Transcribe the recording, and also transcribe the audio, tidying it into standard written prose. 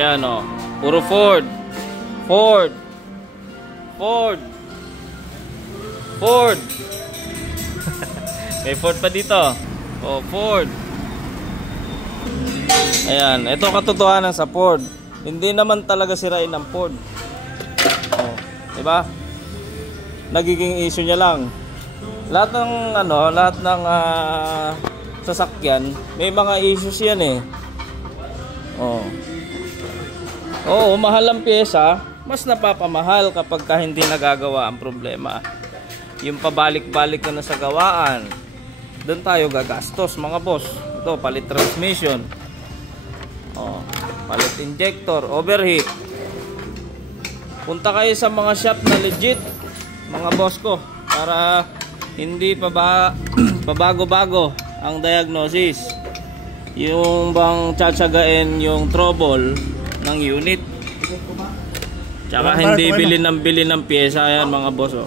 Ayan o, puro Ford. Ford. Ford. Ford. May Ford pa dito. O, Ford. Ayan, ito katotohanan sa Ford. Hindi naman talaga sirain ng Ford. O, diba? Nagiging issue niya lang. Lahat ng sasakyan, may mga issues yan eh. Oh. Oo, mahal ang pyesa, mas napapamahal kapag hindi nagagawa ang problema. Yung pabalik-balik na sa gawaan, doon tayo gagastos mga boss. Ito, palit transmission. Oh, palit injector, overheat. Punta kayo sa mga shop na legit, mga boss ko, para hindi pabago-bago ang diagnosis. Yung bang tsatsagain yung trouble ng unit. Tsaka hindi bilhin ng pyesa yan mga boss. Oh.